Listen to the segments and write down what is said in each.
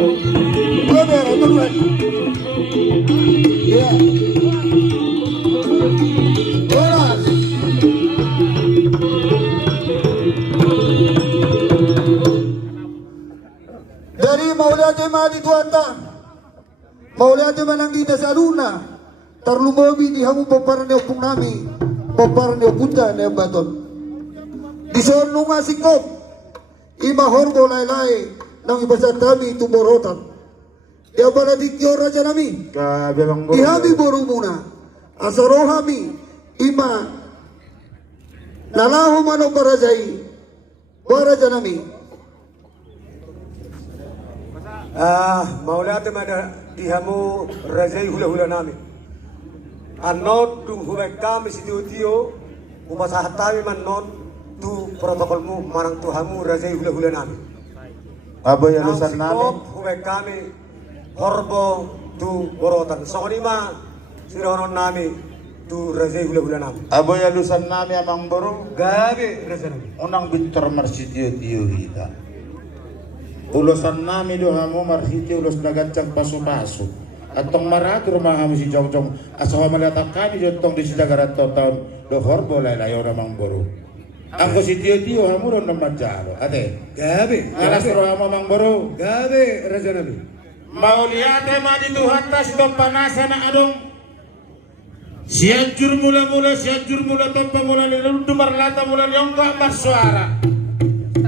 Brother, tuloy. Yeah. Oras. Dari maulati mati tuanta. Maulati manang di sa luna. Tarlumobi di hamu paparan ni opung nami. Paparan ni opunta ni baton. Di sorno nga sikop. Imahorgo laylay nang ibasa kami tumorotan. Di abala dikyo raja nami. Di hami boru muna. Asaro hami ima nalaho mano barajai baraja nami. Maulati mana dihamu rajai hula-hula nami. Anot tung huwag kami si Tio umasahatawi man non tu protokolmu marang tuhamu rajai hula-hula nami. Aboy alusan namin. Huwag kami horbo tu borotan. So kanima sironon nami tu rajai hula-hula nami. Aboy alusan namin amang boro. Gabi rajai nami. Unang bintar marsityo hita. Ulusan namin dohamu marsityo ulos nagancang paso-paso. At tong maradur mahamu si Jong-Jong. Asawa malatak kami jotong di sidagarat tahun do horbo laylayo ramang boro. Ako si Tio hamu ron naman jalo. Ate. Gabi. Alas ro hamu mang boro. Gabi rajai nami. Mauliate madi Tuhan tas do panasa na adong. Siajur mula-mula tempa mula nilundu marlata mula nyongko amar suara.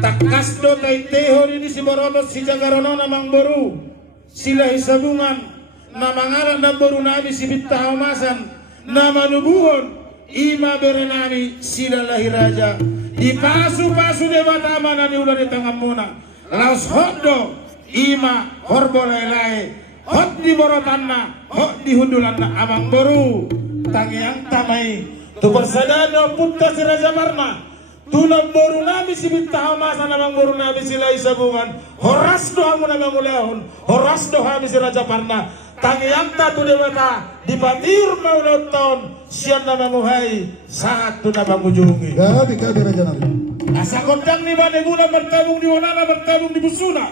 Takas do taiteho ini si borodo si jagarono namang boru. Sila hisabungan. Namangalan na boru nami si bittahamasan. Nama nubuhon. Ima berenami sila lahiraja. Di pasu-pasu debata mana ni ulah di tangan muna. Laos hoddo. Ima horbo lelai hot di borotanna hot di hundulanna amang boru tangiang tamai tu persadano putta si Raja Barna tu nam boru nabi si bittahamasan amang boru nabi sila isabungan horas do hamu namang ulahun horas do habi si Raja Barna tangiang ta tu dewata di batir mauloton sian namang uhai saat tu namang ujungi Gabi raja nami. asa kondang ni bane muna bertabung di wanana bertabung di busuna.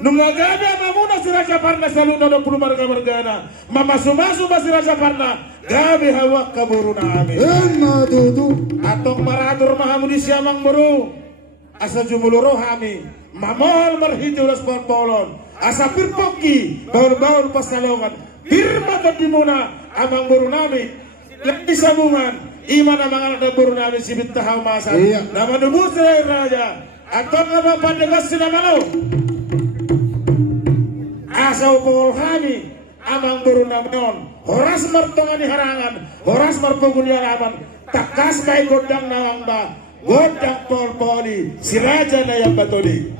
Nungagaga mamuna si Raja Parna saluna 20 marga-margana. Mamasu-masu ba si Raja Parna? Gabi hawak kaburu nami. Madudu. Atong maradur mahamu di siamang buru. Asa jumuluro hami. Mamol marhiti ulas polon. Asa pirpoki. Baul-baul pasalongan. Firma dimuna amang buru nami. Lebih sambungan. Iman amang anak buru nami si bittahamasan. Nama nubus Raja. Atong nama pandegas sinamalo. Asa upol kami amang buru namion horas martongani harangan horas marpoguni alaman takas may godang nawang ba godang polpoli si Raja na yang batoli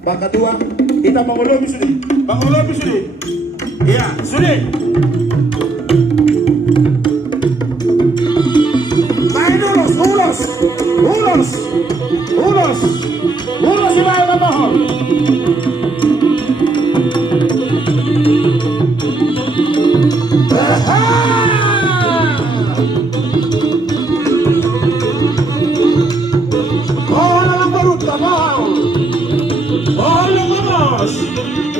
baka dua kita mangulobi sudi iya sudi main ulos si main na mahal.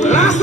Las